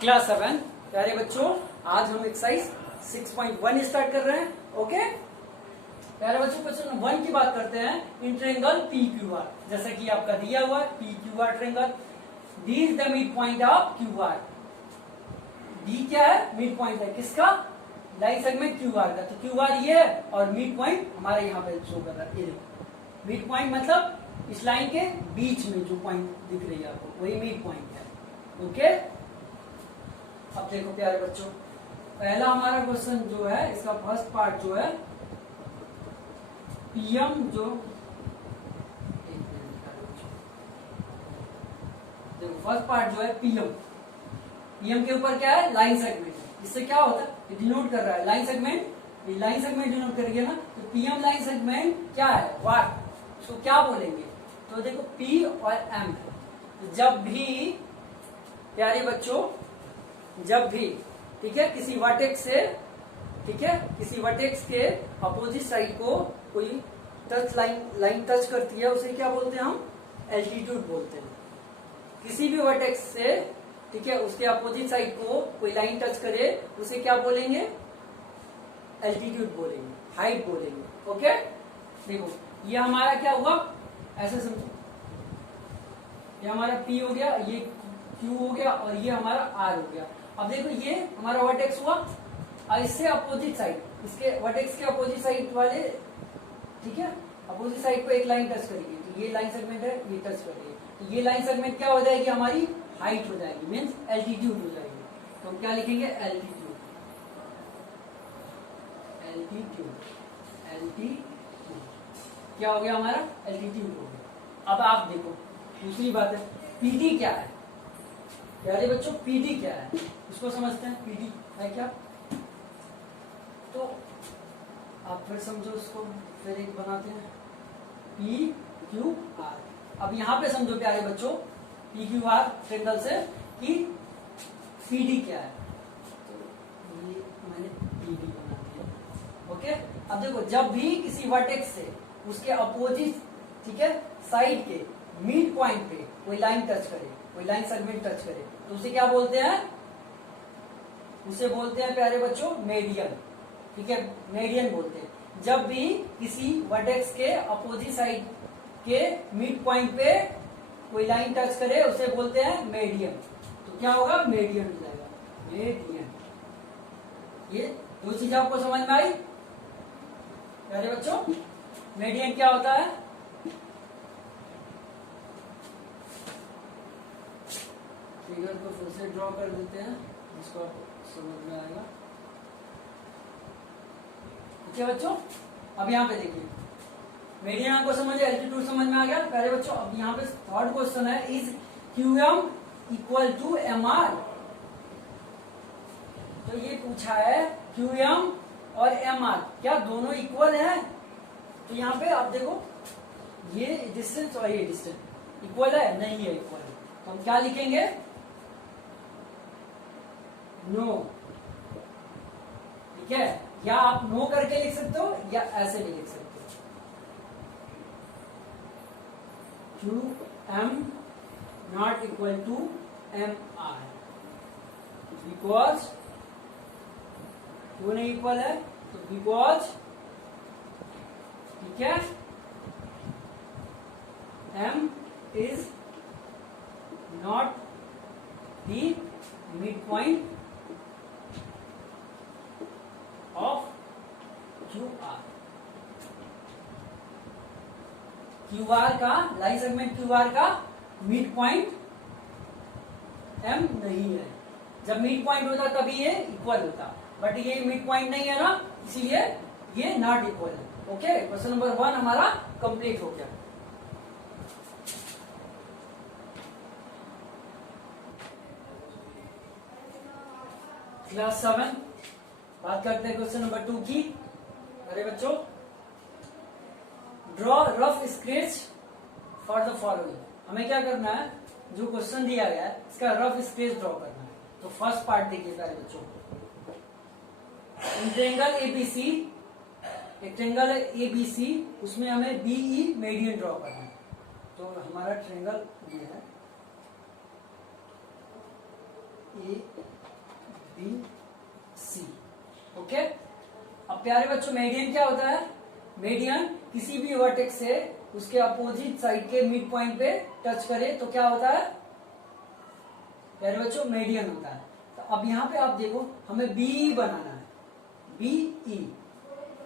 Class 7 प्यारे बच्चों, आज हम एक्सरसाइज 6.1 स्टार्ट कर रहे हैं। ओके प्यारे बच्चों, क्वेश्चन 1 की बात करते हैं। In triangle P Q are, जैसा कि आपका दिया हुआ है P Q are triangle, D is the mid point of Q R. D क्या है? मिड पॉइंट है किसका? लाइन सेगमेंट क्यू आर का। तो क्यू आर ये है और मिड पॉइंट हमारा यहाँ पे शो कर रहा है। ये मिड पॉइंट मतलब इस लाइन के बीच में जो पॉइंट दिख रही है आपको, वही मिड पॉइंट है। ओके, अब देखो प्यारे बच्चों, पहला हमारा क्वेश्चन जो है, इसका फर्स्ट पार्ट जो है पीएम, जो देखो फर्स्ट पार्ट जो है पीएम, पीएम के ऊपर क्या है? लाइन सेगमेंट है। इससे क्या होता है? ये डिनोट कर रहा है लाइन सेगमेंट। ये लाइन सेगमेंट डिनोट करेंगे ना, तो पीएम लाइन सेगमेंट क्या है? वाट। इसको क्या बोलेंगे? तो देखो पी और एम, तो जब भी प्यारे बच्चों, जब भी ठीक है किसी वर्टेक्स से, ठीक है किसी वर्टेक्स के अपोजिट साइड को कोई टच लाइन टच करती है, उसे क्या बोलते हैं हम? एल्टीट्यूड बोलते हैं। किसी भी वर्टेक्स से, ठीक है, उसके अपोजिट साइड को कोई लाइन टच करे, उसे क्या बोलेंगे? एल्टीट्यूड बोलेंगे, हाइट बोलेंगे। ओके, देखो ये हमारा क्या हुआ, ऐसे समझो, ये हमारा पी हो गया, ये क्यू हो गया और ये हमारा आर हो गया। अब देखो ये हमारा वर्टेक्स हुआ और इससे अपोजिट साइड, इसके वर्टेक्स के अपोजिट साइड वाले, ठीक है, अपोजिट साइड को एक लाइन टच करेगी, तो ये लाइन सेगमेंट है, ये टच करेगी, तो ये लाइन सेगमेंट क्या हो जाएगी? हमारी हाइट हो जाएगी, मीन्स एल्टीट्यूड हो जाएगी। तो हम क्या लिखेंगे? एल्टीट्यूड, एल्टीट्यूड, एल्टीट्यूड क्या हो गया हमारा? एल्टीट्यूड हो गया। अब आप देखो दूसरी बात है, पीडी क्या है? प्यारे बच्चों पीडी क्या है, इसको समझते हैं। पीडी है क्या? तो आप फिर समझो इसको, फिर एक बनाते हैं पी क्यू आर। अब यहां पे समझो प्यारे बच्चों, पी क्यू आर ट्रायंगल से कि पीडी क्या है। तो ये मैंने पीडी बना दिया। ओके, अब देखो जब भी किसी वर्टेक्स से उसके अपोजिट, ठीक है, साइड के मिड पॉइंट पे कोई लाइन टच करे, कोई लाइन सेगमेंट टच करे, तो उसे क्या बोलते हैं? उसे बोलते हैं प्यारे बच्चों मेडियन। ठीक है, मेडियन बोलते हैं। जब भी किसी वर्टेक्स के अपोजिट साइड के मिड पॉइंट पे कोई लाइन टच करे, उसे बोलते हैं मेडियन। तो क्या होगा? मेडियन हो जाएगा, मेडियन। ये दो चीज आपको समझ में आई प्यारे बच्चों? मेडियन क्या होता है? फिगर को फिर से ड्रॉ कर देते हैं, जिसको समझ में आएगा। ठीक है बच्चों, अब यहाँ पे देखिए, मेडियन आपको समझ, एल्टीट्यूड समझ में आ गया प्यारे बच्चों। अब यहाँ पे थर्ड क्वेश्चन है, is QM equal to MR। तो ये पूछा है QM और MR क्या दोनों इक्वल है? तो यहाँ पे आप देखो, ये डिस्टेंस और ये डिस्टेंस इक्वल है? नहीं है इक्वल है। तो हम क्या लिखेंगे? नो। ठीक है, या आप नो करके लिख सकते हो या ऐसे भी लिख सकते हो, QM not equal to MR, because क्यों नहीं इक्वल है? तो बिकॉज, ठीक है, M is not the midpoint of QR। QR का लाइन सेगमेंट QR का मिड पॉइंट M नहीं है। जब मिड पॉइंट होता तभी ये इक्वल होता, बट ये मिड पॉइंट नहीं है ना, इसीलिए ये नॉट इक्वल है। ओके, क्वेश्चन नंबर 1 हमारा कंप्लीट हो गया। क्लास 7 बात करते हैं क्वेश्चन नंबर 2 की। अरे बच्चों, draw rough sketch for the following. हमें क्या करना है? जो क्वेश्चन दिया गया है इसका रफ स्केच ड्रॉ करना है। तो फर्स्ट पार्ट देखिए प्यारे बच्चों, ट्रायंगल ABC, एक ट्रायंगल है ABC, उसमें हमें BE मेडियन ड्रॉ करना है। तो हमारा ट्रायंगल ये है, ए बी सी। ओके, अब प्यारे बच्चों मेडियन क्या होता है? मेडियन किसी भी वर्टेक्स से उसके अपोजिट साइड के मिड पॉइंट पे टच करे तो क्या होता है प्यारे बच्चों? मेडियन होता है। तो अब यहाँ पे आप देखो हमें बी बनाना है, बी ई।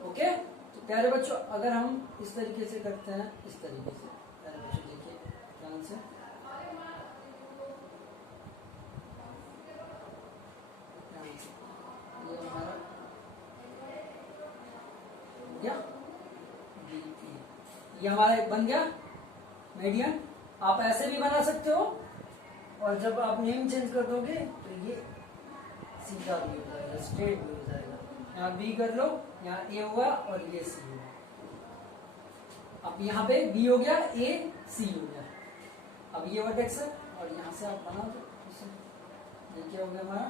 ओके, तो प्यारे बच्चों अगर हम इस तरीके से करते हैं, इस तरीके से प्यारे बच्चों देखिए ध्यान से, ये हमारा हो गया बी ई, ये हमारा एक बन गया मेडियन। आप ऐसे भी बना सकते हो और जब आप नेम चेंज कर दोगे तो ये सीधा भी हो जाएगा, स्ट्रेट भी हो जाएगा। यहाँ बी कर लो, यहाँ ए हुआ और ये सी हुआ। अब यहाँ पे बी हो गया, ए सी हो गया। अब ये वर्टेक्स है और यहाँ से आप बना दो इसे, ये क्या हो गया हमारा?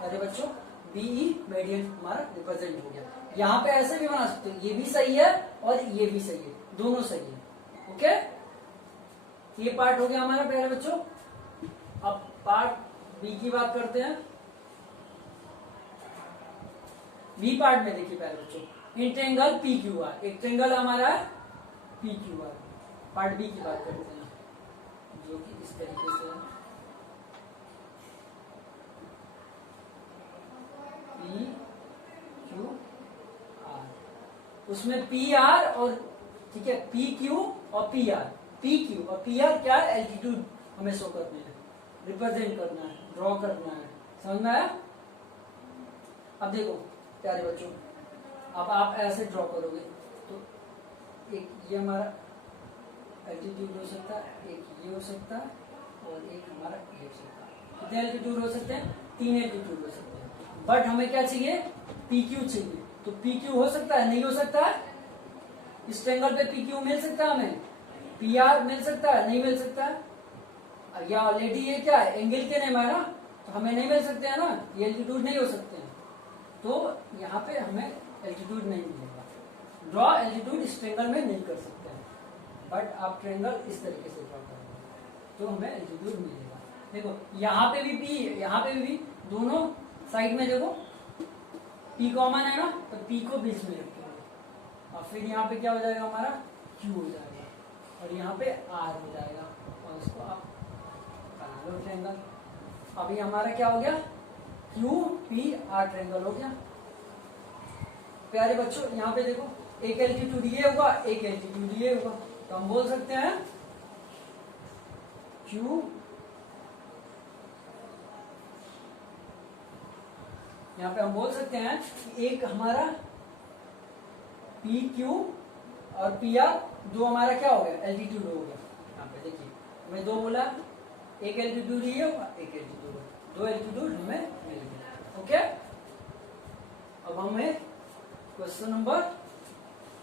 अरे बच्चों बीई मेडियन हमारा रिप्रेजेंट हो गया। यहाँ पे ऐसे भी बना सकते हो, ये भी सही है और ये भी सही है, दोनों सही है। ओके, ये पार्ट हो गया हमारा प्यारे बच्चों। अब पार्ट बी की बात करते हैं। बी पार्ट में देखिए प्यारे बच्चों, in triangle P Q R, एक ट्रेंगल हमारा P Q R. Part B की बात करते हैं जो कि इस तरीके से है, पी क्यू आर। उसमें पी आर और ठीक है पी क्यू और पी आर, पी क्यू और पी आर क्या है? एल्टीट्यूड हमें शो करना है, रिप्रेजेंट करना है, ड्रॉ करना है। समझ में आया? अब देखो प्यारे बच्चों, अब आप ऐसे ड्रॉ करोगे तो एक ये हमारा एल्टीट्यूड हो सकता है, एक ये हो सकता है और एक हमारा ये हो सकता है। कितने एल्टीट्यूड हो सकते हैं? 3 एल्टीट्यूड हो सकते हैं। बट हमें क्या चाहिए? पी क्यू चाहिए। तो पी क्यू हो सकता है, नहीं हो सकता है? इस ट्रेंगल पे पी क्यू मिल सकता है हमें? पी आर मिल सकता है, नहीं मिल सकता है? या ऑलरेडी ये क्या है? एंगल के नेम है ना, तो हमें नहीं मिल सकते हैं ना, ये एल्टीट्यूड नहीं हो सकते हैं। तो यहाँ पे हमें एल्टीट्यूड नहीं मिलेगा। ड्रॉ एल्टीट्यूड इस ट्रेंगल में नहीं कर सकते हैं, बट आप ट्रेंगल इस तरीके से ड्रॉ करोगे तो हमें एल्टीट्यूड मिलेगा। देखो यहाँ पे भी पी, यहाँ पे भी दोनों साइड में देखो पी कॉमन है ना, तो पी को बीच में रखेंगे और फिर यहाँ पे क्या हो जाएगा हमारा? क्यू हो जाएगा और यहाँ पे आर हो जाएगा और इसको आप बना लो ट्रेंगल। अभी हमारा क्या हो गया? क्यू पी आर ट्रेंगल हो गया। प्यारे बच्चों यहाँ पे देखो एक एल्टीट्यूड ये होगा, एक एल्टीट्यूड ये होगा, तो हम बोल सकते हैं क्यू, यहाँ पे हम बोल सकते हैं कि एक हमारा पी क्यू और पी आर, दो हमारा क्या हो गया? एल्टीट्यूड हो गया। यहाँ पे देखिए मैं दो बोला, एक एल्टीट्यूड ये होगा, एक एल्टीट्यूड होगा, दो एल्टीट्यूड हमें मिल गया। ओके, अब हमें क्वेश्चन नंबर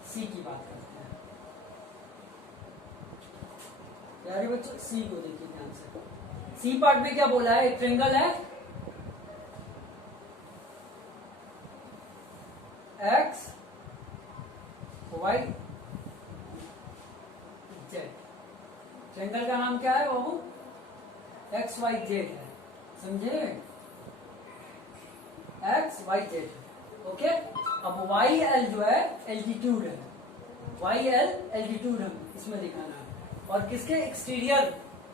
सी की बात करते हैं। प्यारे बच्चों सी को देखिए ध्यान से। सी पार्ट में क्या बोला है? एक ट्रेंगल है एक्स वाई जेड। ट्रेंगल का नाम क्या है बाबू? एक्स वाई जेड है, समझे? X Y Z. ओके, अब वाई एल जो है एल्टीट्यूड है, वाई एल एल्टीट्यूड हम इसमें दिखाना है और किसके? Exterior,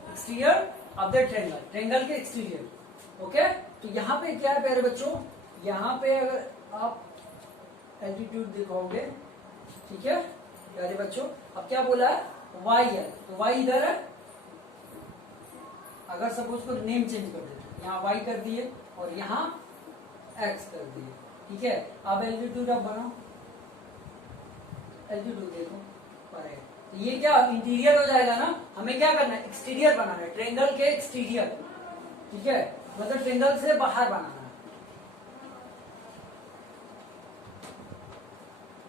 exterior of the triangle, triangle के एक्सटीरियर। ओके, तो यहाँ पे क्या है प्यारे बच्चों? यहाँ पे अगर आप एल्टीट्यूड दिखाओगे, ठीक है प्यारे बच्चों, अब क्या बोला है? वाई एल, तो वाई इधर है। अगर सपोज को नेम चेंज कर देते, यहाँ वाई कर दिए और यहाँ एक्स कर दिए, ठीक है। अब एल्टीट्यूड आप बनाओ, एल्टीट्यूड देखो पर है, तो ये क्या इंटीरियर हो जाएगा ना। हमें क्या करना है? एक्सटीरियर बनाना है, ट्रेंगल के एक्सटीरियर, ठीक है, मतलब ट्रेंगल से बाहर बनाना है।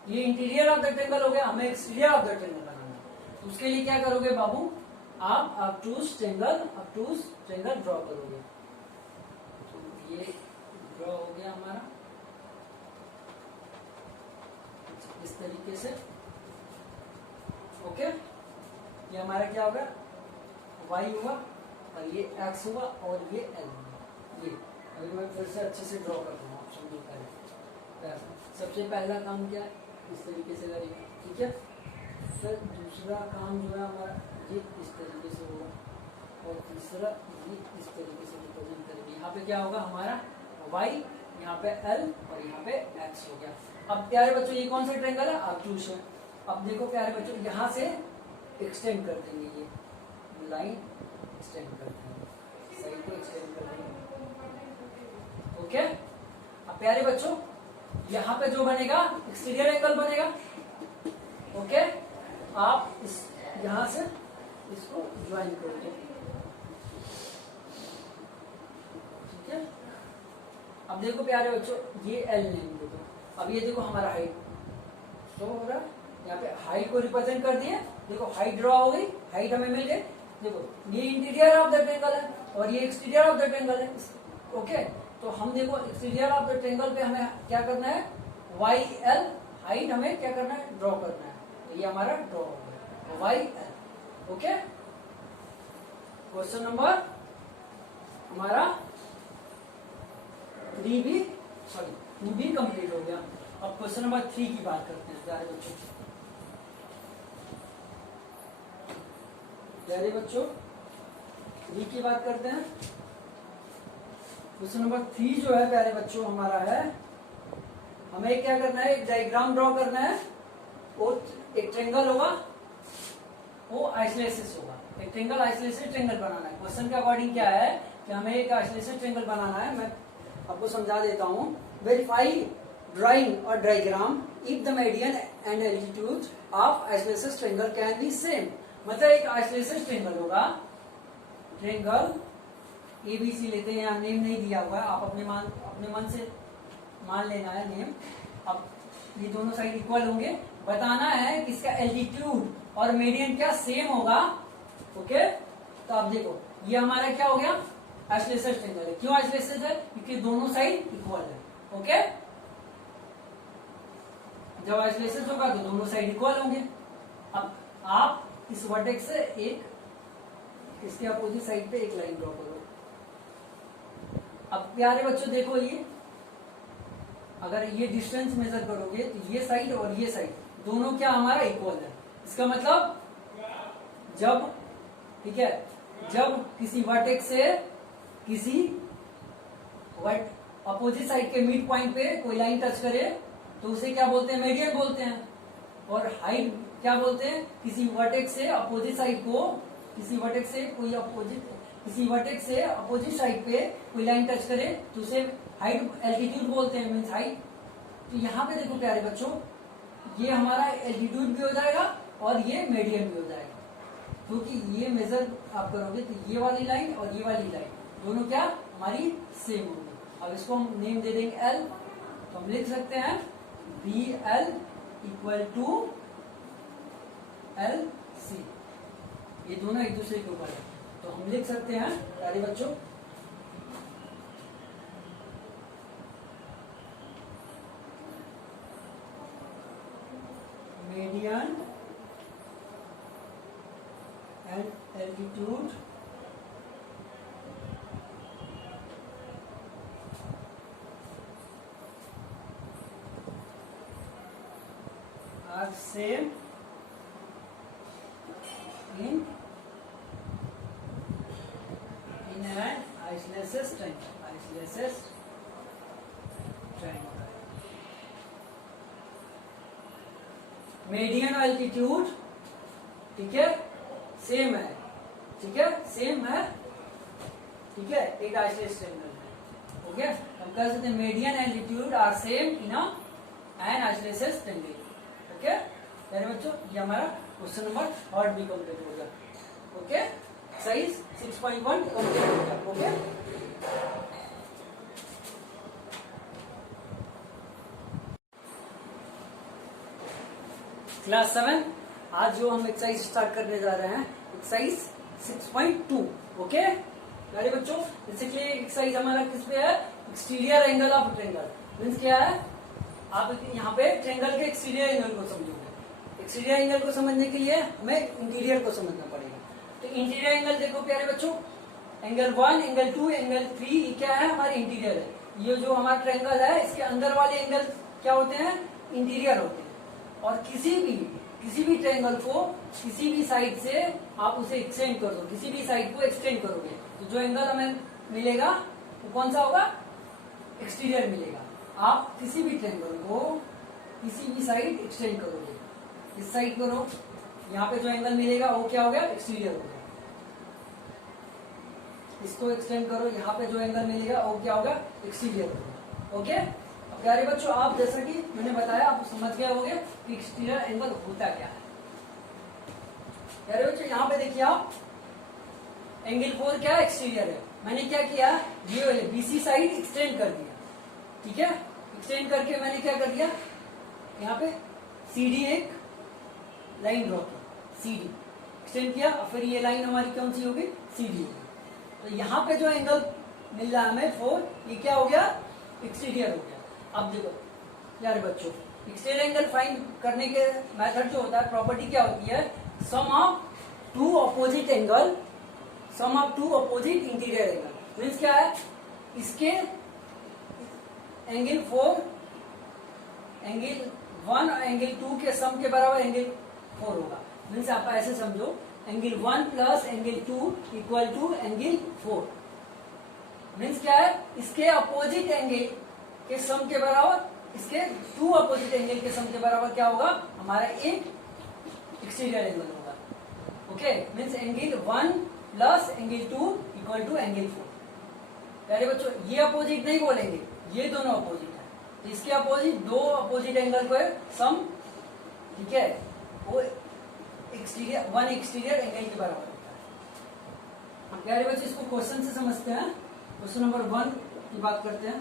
ये इंटीरियर ऑफ द ट्रेंगल हो गया, हमें एक्सटीरियर ऑफ द ट्रेंगल बनाना है। तो उसके लिए क्या करोगे बाबू? आप ऑब्टूज ट्रेंगल ड्रॉ करोगे। तो ये ड्रॉ हो गया हमारा इस तरीके से। ओके, ये हमारा क्या होगा? वाई हुआ और ये एक्स हुआ और ये एल हुआ। ये अभी मैं फिर से अच्छे से ड्रॉ करता हूँ, आप समझो पहले। सबसे पहला काम क्या है, इस तरीके से करेंगे, ठीक है। फिर दूसरा काम जो है हमारा ये इस तरीके से होगा, और तीसरा ये इस तरीके से रिप्रेजेंट करेंगे। यहाँ पे क्या होगा हमारा y, यहाँ पे l और यहाँ पे x हो गया। अब प्यारे बच्चों ये कौन सा ट्रायंगल है, ऑब्टूस है। अब देखो प्यारे बच्चों यहाँ से एक्सटेंड कर देंगे, ये लाइन एक्सटेंड कर देंगे, साइड को एक्सटेंड कर देंगे, ओके। अब प्यारे बच्चों यहाँ पे जो बनेगा एक्सटीरियर एंगल बनेगा, ओके। आप इस यहाँ से इसको ज्वाइन कर दो, ठीक है। अब देखो प्यारे बच्चों ये एल नेम दे दो। अब ये देखो हमारा हाइट शो हो रहा है, यहाँ पे हाइट को रिप्रेजेंट कर दिए। देखो हाइट ड्रॉ हो गई, हाइट हमें मिल गई। देखो ये इंटीरियर ऑफ द ट्रायंगल है और ये एक्सटीरियर ऑफ द ट्रायंगल है, ओके। तो हम देखो एक्सटीरियर ऑफ द ट्रायंगल पे हमें क्या करना है, वाई एल हाइट हमें क्या करना है, ड्रॉ करना है। तो ये हमारा ड्रॉ हो गया Y L, okay. Question number हमारा 2 भी कंप्लीट हो गया। अब क्वेश्चन नंबर 3 की बात करते हैं प्यारे बच्चों। प्यारे बच्चों 3 की बात करते हैं। क्वेश्चन नंबर 3 जो है प्यारे बच्चों हमारा है, हमें क्या करना है, एक डायग्राम ड्रॉ करना है। वो एक ट्रायंगल होगा, वो आइसोलेसिस होगा, एक ट्रायंगल आइसोलेटेड ट्रायंगल बनाना है। क्वेश्चन के अकॉर्डिंग क्या है कि हमें एक आइसोलेटेड ट्रायंगल बनाना है। मैं आपको समझा देता हूं। वेरीफाई ड्राइंग और diagram if the median and altitude of isolated triangle can be same. मतलब एक आइसोलेटेड ट्रायंगल होगा, ट्रायंगल एबीसी लेते हैं, यहाँ नेम नहीं दिया हुआ है, आप अपने मन से मान लेना है नेम। अब ये दोनों साइड इक्वल होंगे, बताना है कि इसका एल्टीट्यूड और मीडियन क्या सेम होगा, ओके। तो अब देखो ये हमारा क्या हो गया, आइसोलेटेड ट्रायंगल है। क्यों आइसोलेटेड है, क्योंकि दोनों साइड इक्वल है, ओके। जब आइसोलेटेड होगा तो दोनों साइड इक्वल होंगे। अब आप इस वर्टेक्स से एक इसके अपोजिट साइड पे एक लाइन ड्रॉ करो। अब प्यारे बच्चों देखो ये अगर ये डिस्टेंस मेजर करोगे तो ये साइड और ये साइड दोनों क्या हमारा इक्वल है। इसका मतलब जब, ठीक है, जब किसी वर्टेक्स से किसी अपोजिट साइड के मिड पॉइंट पे कोई लाइन टच करे तो उसे क्या बोलते हैं, मीडियन बोलते हैं। और हाइट क्या बोलते हैं, किसी वर्टेक्स से अपोजिट साइड को, किसी वर्टेक्स से कोई अपोजिट साइड पे कोई लाइन टच करे तो उसे हाइट एल्टीट्यूड बोलते हैं, मीन्स हाइट। तो यहाँ पे देखो प्यारे बच्चों ये हमारा एल्टीट्यूड भी हो जाएगा और ये मीडियन भी हो जाएगा, क्योंकि ये मेजर आप करोगे तो ये वाली लाइन और ये वाली लाइन दोनों क्या हमारी सेम होगी। अब इसको हम नेम दे देंगे एल, तो हम लिख सकते हैं B L equal to L C. ये दोनों एक दूसरे के ऊपर है, तो हम लिख सकते हैं प्यारे बच्चों median and altitude are same in an isosceles triangle. Median altitude, ठीक है, सेम है, ठीक है, सेम है, ठीक है, एक आइसोसेलेस ट्रायंगल है, ओके। हम कह सकते हैं median altitude are same in an isosceles triangle, okay. मेरे बच्चों ये हमारा क्वेश्चन नंबर 3 भी कंप्लीट हो गया, ओके। एक्सरसाइज 6.1 कंप्लीट हो गया, ओके। क्लास 7 आज जो हम एक्सरसाइज स्टार्ट करने जा रहे हैं एक्सरसाइज 6.2, ओके मेरे बच्चों। बेसिकली एक्सरसाइज हमारा किस पे है, exterior angle of triangle. Means क्या है, आप यहाँ पे ट्रायंगल के एक्सटीरियर एंगल को समझोगे। एक्सटीरियर एंगल को समझने के लिए हमें इंटीरियर को समझना पड़ेगा। तो इंटीरियर एंगल देखो प्यारे बच्चों, एंगल 1, एंगल 2, एंगल 3 ये क्या है, हमारे इंटीरियर है। ये जो हमारा ट्रायंगल है इसके अंदर वाले एंगल क्या होते हैं, इंटीरियर होते हैं। और किसी भी ट्रायंगल को किसी भी साइड से आप उसे एक्सटेंड कर दो, किसी भी साइड को एक्सटेंड करोगे तो जो एंगल हमें मिलेगा वो कौन सा होगा, एक्सटीरियर मिलेगा। आप किसी भी ट्रायंगल को किसी भी साइड एक्सटेंड करोगे, इस साइड करो, यहाँ पे जो एंगल मिलेगा वो क्या हो गया, एक्सटीरियर हो गया। इसको एक्सटेंड करो, यहाँ पे जो एंगल मिलेगा वो क्या होगा, एक्सटीरियर हो गया। ओके, अब प्यारे बच्चों आप जैसा कि मैंने बताया आप समझ गए होंगे कि एक्सटीरियर एंगल होता क्या है। प्यारे बच्चों यहाँ पे देखिए आप, एंगल 4 क्या है, एक्सटीरियर है। मैंने क्या किया, ये बीसी साइड एक्सटेंड कर दिया, ठीक है। एक्सटेंड करके मैंने क्या कर दिया, यहाँ पे सीडी एक लाइन ड्रॉ की, सीडी एक्सटेंड किया, और फिर ये लाइन हमारी कौन सी होगी, सीडी होगी। तो यहाँ पे जो एंगल मिल रहा है हमें 4, ये क्या हो गया, एक्सटीरियर हो गया। अब देखो यार बच्चों, एक्सटीरियर एंगल फाइंड करने के मेथड जो होता है, प्रॉपर्टी क्या होती है, sum of two opposite angle, sum of two opposite interior angle. Means क्या है, इसके एंगल 4, एंगल 1 और एंगल 2 के सम के बराबर एंगल 4 होगा। मीन्स आप ऐसे समझो, angle 1 plus angle 2 equal to angle 4। Means क्या है, इसके अपोजिट एंगल के सम के बराबर, इसके 2 अपोजिट एंगल के सम के बराबर क्या होगा, हमारा एक एक्सटीरियर एंगल होगा। Okay, means angle 1 plus angle 2 equal to angle 4। प्यारे बच्चों ये अपोजिट नहीं बोलेंगे, ये दोनों अपोजिट है। इसके अपोजिट, दो अपोजिट एंगल को सम, ठीक है, वो एक्सटीरियर, 1 एक्सटीरियर एंगल के बराबर होता है। प्यारे बच्चों इसको क्वेश्चन से समझते हैं। क्वेश्चन नंबर 1 की बात करते हैं।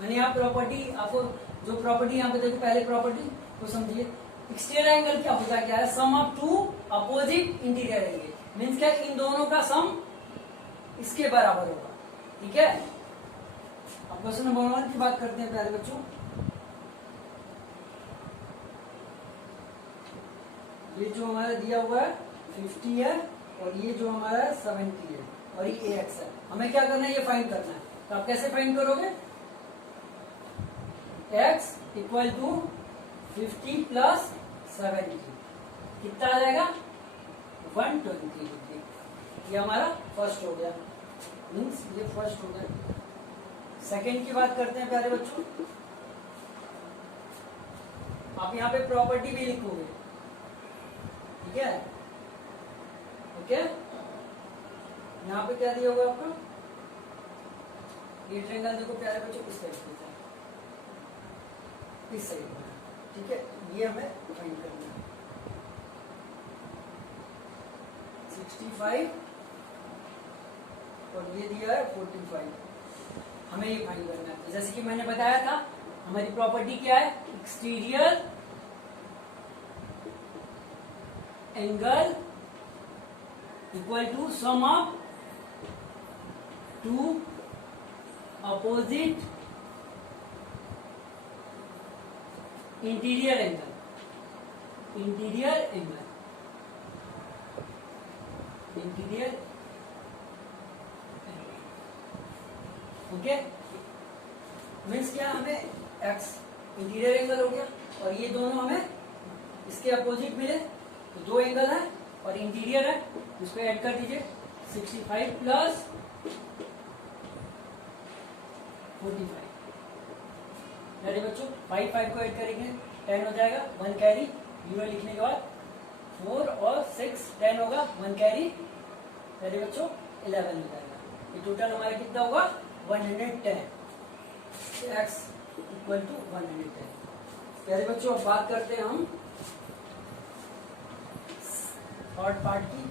मैंने यहाँ प्रॉपर्टी आपको, जो प्रॉपर्टी यहाँ पे देखो, पहले प्रॉपर्टी को समझिए। एक्सटीरियर एंगल क्या होता है, क्या है, sum of two opposite interior angle. Means क्या, इन दोनों का सम इसके बराबर होगा, ठीक है। अब क्वेश्चन नंबर 1 की बात करते हैं प्यारे बच्चों। ये जो हमारा दिया हुआ है 50 है, और ये जो हमारा 70 है, और ये AX है। हमें क्या करना है, ये फाइंड करना है। तो आप कैसे फाइंड करोगे, x इक्वल टू 50 प्लस 70 कितना आ जाएगा, 120। ये हमारा फर्स्ट हो गया, मीन्स ये फर्स्ट हो गया। सेकेंड की बात करते हैं प्यारे बच्चों। आप यहाँ पे प्रॉपर्टी भी लिखोगे, ठीक है। ओके, यहाँ पे क्या दिया होगा आपका, ये ट्रायंगल देखो प्यारे बच्चों, इस साइड पे था, इस साइड में, ठीक है। ये हमें फाइंड करना है, 65 और ये दिया है 45, हमें ये फाइंड करना है। जैसे कि मैंने बताया था, हमारी प्रॉपर्टी क्या है, exterior angle equal to sum of two opposite interior angle, interior angle, interior. Okay, means क्या, हमें x इंटीरियर एंगल हो गया, और ये दोनों हमें इसके अपोजिट मिले, तो दो एंगल है और इंटीरियर है, इसको ऐड कर दीजिए। 65 प्लस 45। अरे बच्चों 5 को ऐड करेंगे 10 हो जाएगा, 1 कैरी, 0 लिखने के बाद 4 और 6 10 होगा, 1 कैरी, अरे बच्चों 11 हो जाएगा। ये टोटल हमारा कितना होगा, 110। x equal to 110। प्यारे बच्चों अब बात करते हैं हम थर्ड पार्ट की।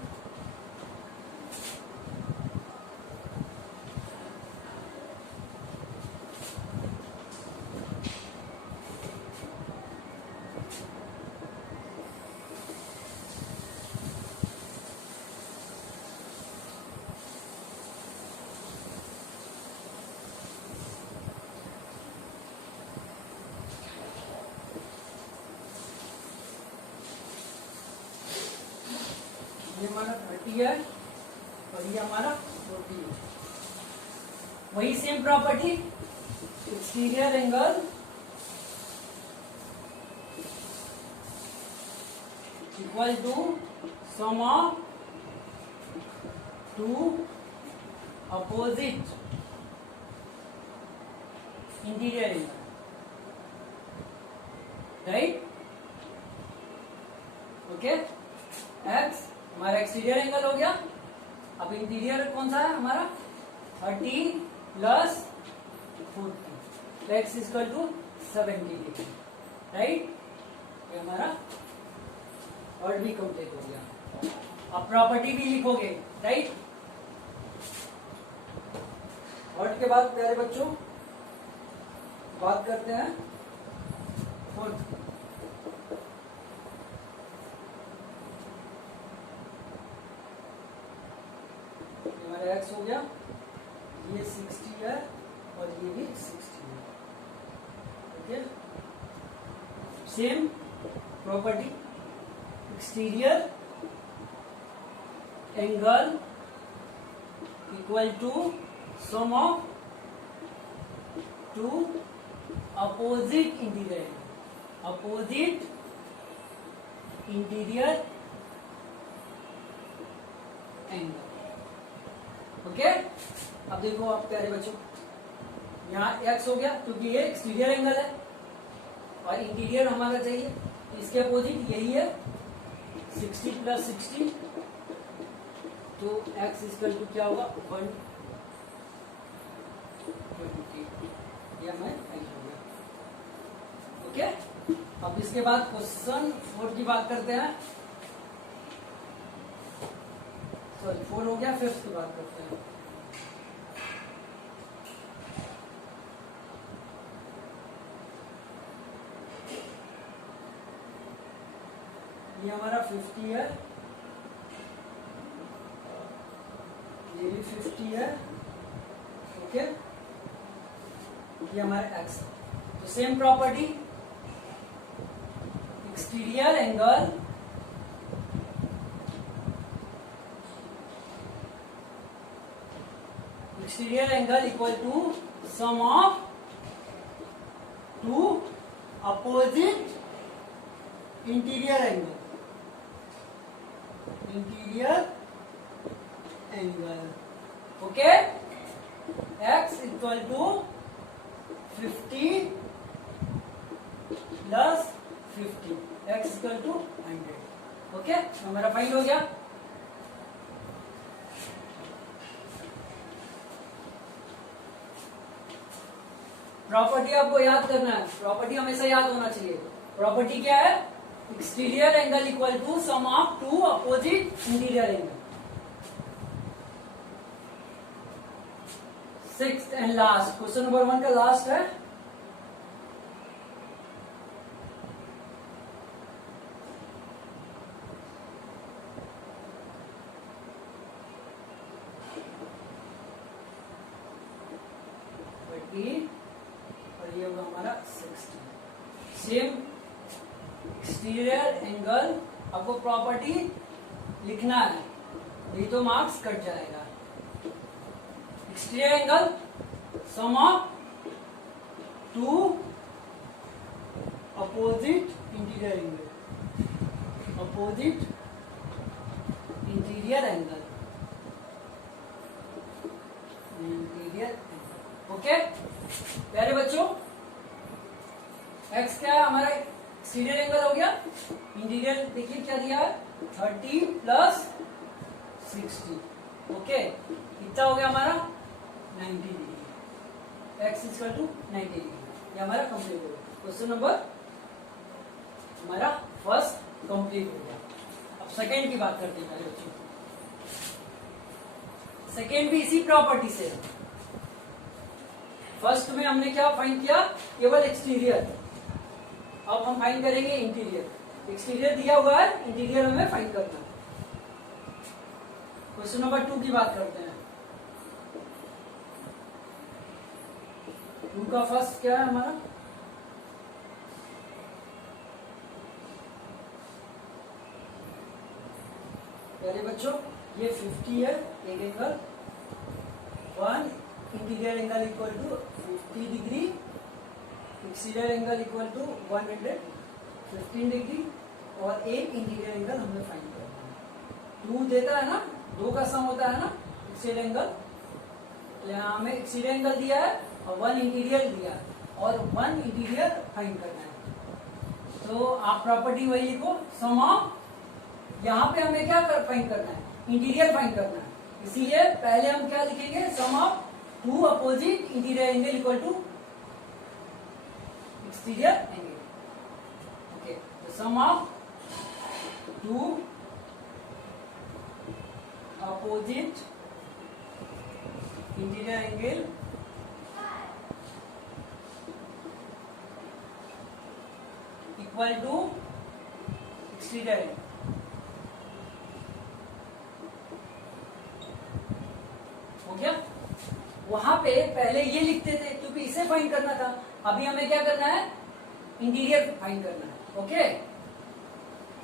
ये मान 50 है और ये हमारा 40 है। वही same property, exterior angle equal to sum of two opposite interior angle, right. Okay, x हमारा एक्सटीरियर एंगल हो गया। अब इंटीरियर कौन सा है हमारा 30 प्लस 40, x equal to 70 degree, right. ये हमारा वर्ड भी कंप्लीट हो गया। अब प्रॉपर्टी भी लिखोगे, राइट। वर्ड के बाद प्यारे बच्चों बात करते हैं फोर्थ। हमारा एक्स हो गया, ये 60 है और ये भी 60 है। Okay, same property, exterior angle equal to sum of two opposite interior, opposite interior angle. Okay, अब देखो आप प्यारे बच्चों, यहाँ एक्स हो गया क्योंकि ये एक्सटीरियर एंगल है और इंटीरियर हमारा चाहिए, इसके अपोजिट यही है 60 प्लस 60, तो एक्स इक्वल टू क्या होगा 120, यह मैं हो गया। ओके, अब इसके बाद क्वेश्चन 4 की बात करते हैं। सॉरी 4 हो गया, 5 की बात करते हैं। ये हमारा 50 है, ये भी 50 है। ओके, ये हमारा एक्स है। तो same property, exterior angle equal to sum of two opposite interior angle, okay. X equal to 50 plus 50, x equal to 100। Okay, हमारा फाइंड हो गया। प्रॉपर्टी आपको याद करना है, प्रॉपर्टी हमेशा याद होना चाहिए। प्रॉपर्टी क्या है, exterior angle equal to sum of two opposite interior angle. Sixth and last, question number 1 का लास्ट है। और ये होगा हमारा 60। सेम एक्सटीरियर एंगल, आपको प्रॉपर्टी लिखना है, नहीं तो मार्क्स कट जाएगा। Exterior angle sum of two opposite interior angle, opposite interior angle, interior angle. Okay प्यारे बच्चों, एक्स क्या है हमारा एक्सटीरियर एंगल हो गया, इंटीरियर देखिए क्या दिया है 30 प्लस 60। ओके, कितना हो गया हमारा 90 degree, x equal to 90 degree. ये हमारा कंप्लीट हो गया। क्वेश्चन नंबर हमारा फर्स्ट कंप्लीट हो गया। अब सेकेंड की बात करते हैं पहले बच्चों। सेकेंड भी इसी प्रॉपर्टी से, फर्स्ट में हमने क्या फाइंड किया, केवल एक्सटीरियर। अब हम फाइंड करेंगे इंटीरियर। एक्सटीरियर दिया हुआ है, इंटीरियर हमें फाइंड करना है। क्वेश्चन नंबर 2 की बात करते हैं। 2 का फर्स्ट क्या है हमारा, प्यारे बच्चों ये 50 है एक angle, one interior angle equal to 50 degree, exterior angle equal to 115 degree, और एक इंटीरियर एंगल हमें फाइंड करना है। 2 देता है ना, 2 का सम होता है ना एक्सटीरियर एंगल, तो यहाँ हमें एक्सटीरियर एंगल दिया है और 1 इंटीरियर दिया है, और 1 इंटीरियर फाइंड करना है। तो आप प्रॉपर्टी वही लिखो, सम ऑफ, यहाँ पे हमें क्या फाइंड करना है, इंटीरियर फाइंड करना है, इसीलिए पहले हम क्या लिखेंगे, sum of 2 opposite interior angle equal to exterior angle. Okay, तो sum of 2 opposite interior angle equal to exterior angle. हो गया? वहां पे पहले ये लिखते थे क्योंकि इसे फाइंड करना था, अभी हमें क्या करना है, इंटीरियर फाइंड करना है। Okay,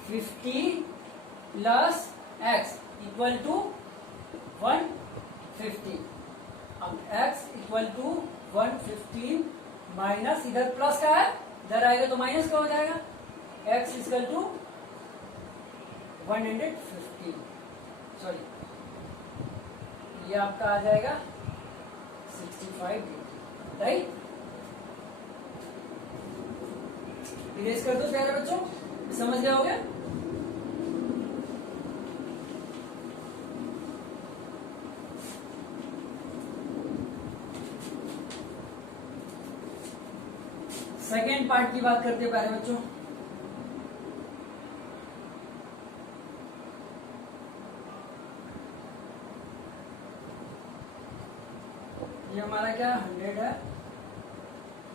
50 plus x equal to 150। अब x इक्वल टू 115 माइनस, इधर प्लस का है, इधर आएगा तो माइनस का हो जाएगा, x इक्वल टू 115, सॉरी ये आपका आ जाएगा 65 डिग्री, राइट। इरेज कर दो प्यारे बच्चों, समझ गए होगे? सेकेंड पार्ट की बात करते हैं प्यारे बच्चों। ये हमारा क्या 100 है,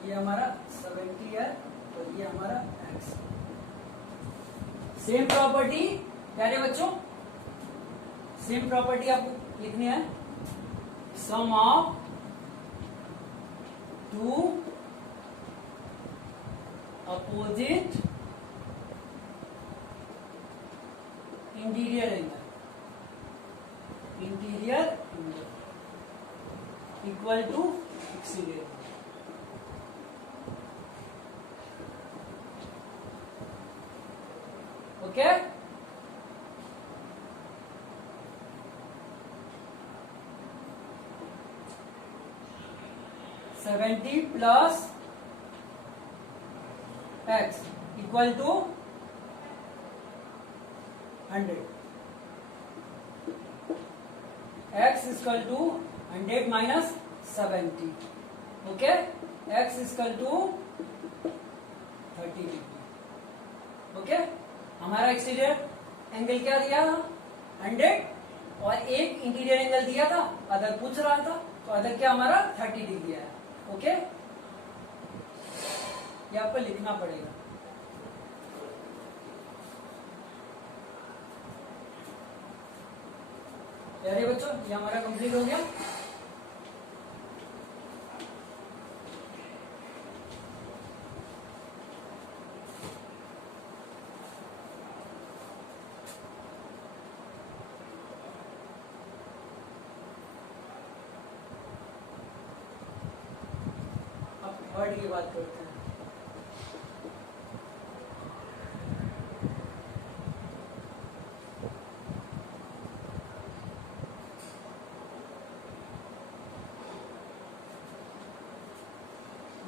ये हमारा 70 है, और ये हमारा x। सेम प्रॉपर्टी प्यारे बच्चों, सेम प्रॉपर्टी आपको लिखनी है, sum of 2 opposite interior angle, interior angle equal to exterior. Okay, seventy plus x equal to 100, x equal to 100 minus 70। Okay, x equal to 30 degree. Okay, हमारा exterior angle क्या दिया था, 100, और एक इंटीरियर एंगल दिया था, अदर पूछ रहा था, तो अदर क्या हमारा 30 डिग्री आया। ओके, ये आपको लिखना पड़ेगा। प्यारे बच्चों, ये हमारा कंप्लीट हो गया। अब थर्ड की बात करते हैं।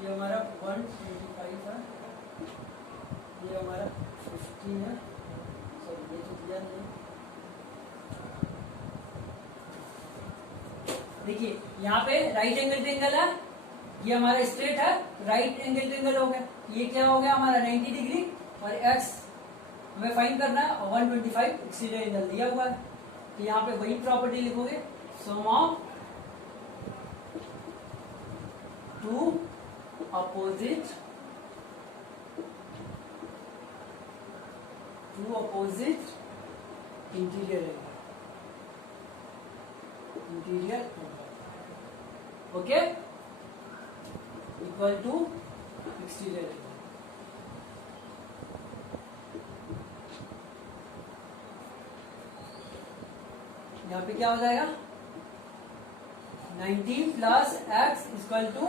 ये हमारा 125 है, ये हमारा 50 है, सॉरी ये तो दिया नहीं। देखिए यहाँ पे राइट एंगल ट्रायंगल है, ये हमारा स्ट्रेट है, राइट एंगल ट्रायंगल हो गया, ये क्या हो गया हमारा 90 डिग्री, और x हमें फाइंड करना है, और 125 एक्सटीरियर एंगल दिया हुआ है, तो यहाँ पे वही प्रॉपर्टी लिखोगे, sum of 2 opposite interior angle, interior angle, okay, equal to exterior angle. यहाँ पे क्या हो जाएगा 19 plus x equal to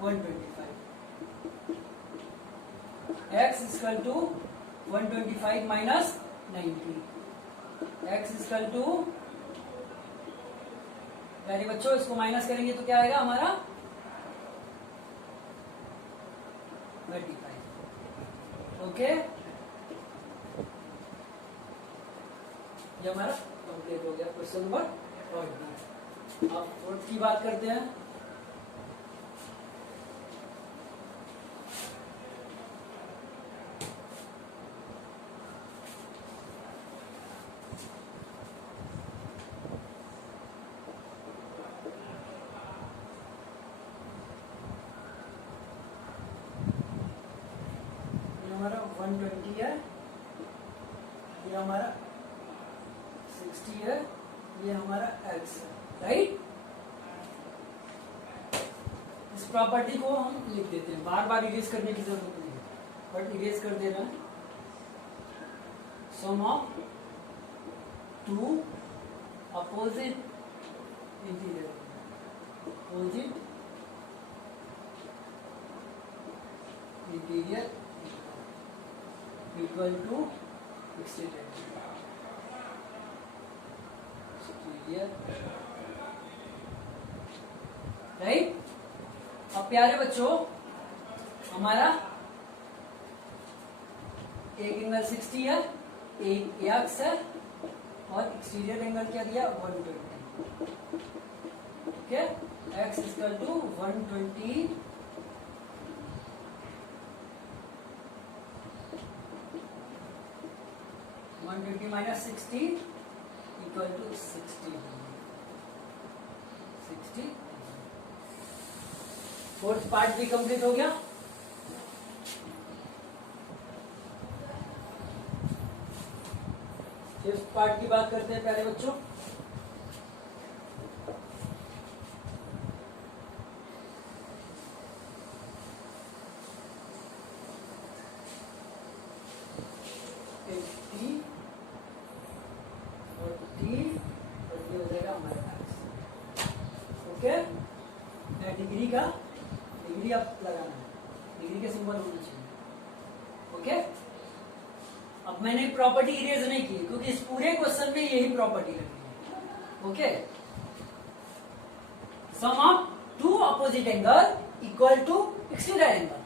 125, x equal to 125 minus 90, x equal to, प्यारे बच्चों इसको माइनस करेंगे तो क्या आएगा हमारा 35। ओके, ये हमारा कंप्लीट हो गया क्वेश्चन नंबर 4। अब फोर्थ की बात करते हैं। हमारा 120 है, ये हमारा 60 है, ये हमारा x है, राइट। इस प्रॉपर्टी को हम लिख देते हैं, बार बार इरेज करने की जरूरत नहीं है, बट इरेज कर देना है। Sum of two opposite interior, opposite interior equal to exterior, right. अब प्यारे बच्चों हमारा एक एंगल 60 है, एक एक्स है, और एक्सटीरियर एंगल क्या दिया 120। Okay, x equal to 120 minus 60 equal to 60। Fourth part भी कंप्लीट हो गया। फिफ्थ पार्ट की बात करते हैं प्यारे बच्चों। डिग्री का डिग्री आप लगाना है, डिग्री के सिंबल होना चाहिए। ओके, अब मैंने प्रॉपर्टी इरेज नहीं की क्योंकि इस पूरे क्वेश्चन में यही प्रॉपर्टी लगी है। Okay, sum of two opposite angle equal to exterior angle.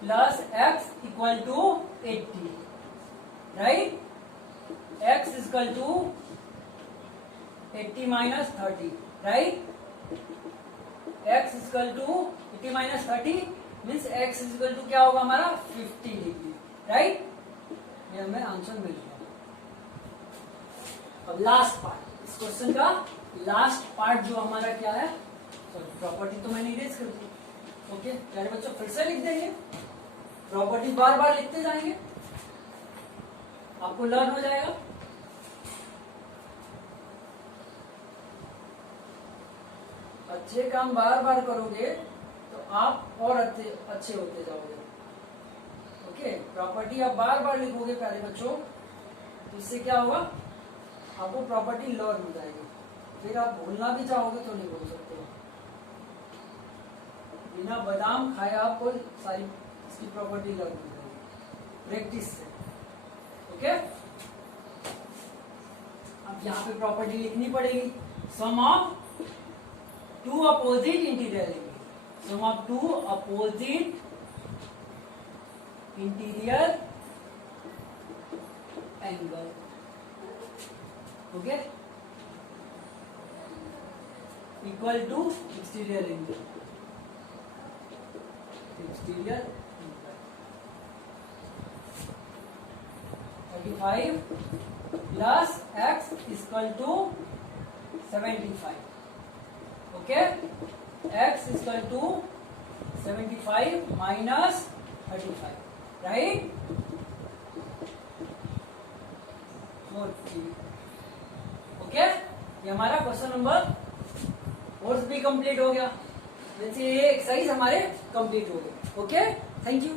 Plus x equal to 80, right. x is equal to 80 minus 30, right? x is equal to 80 minus 30 means x is equal to क्या होगा हमारा 50 degree, right. ये हमें answer मिल गया। अब last part, इस question का last part जो हमारा क्या है, प्रॉपर्टी तो मैंने इरेज कर दी। ओके प्यारे बच्चों, फिर से लिख देंगे, प्रॉपर्टी बार बार लिखते जाएंगे, आपको लर्न हो जाएगा। अच्छे काम बार बार करोगे तो आप और अच्छे होते जाओगे। ओके, प्रॉपर्टी आप बार बार लिखोगे प्यारे बच्चों, तो इससे क्या होगा, आपको प्रॉपर्टी लर्न हो जाएगी। फिर आप भूलना भी चाहोगे तो नहीं भूल सकते। बिना बादाम खाए आपको सारी इसकी प्रॉपर्टी लर्न हो जाएगी प्रैक्टिस से। ओके, अब यहाँ पे प्रॉपर्टी लिखनी पड़ेगी, sum of two opposite interior angle, sum of two opposite interior angle. Okay, equal to exterior angle, exterior angle 35 plus x equal to 75। Okay, x equal to 75 minus 35, right. Okay, ये हमारा question number 4 भी complete हो गया। ये exercise हमारे complete हो गए। Okay, thank you.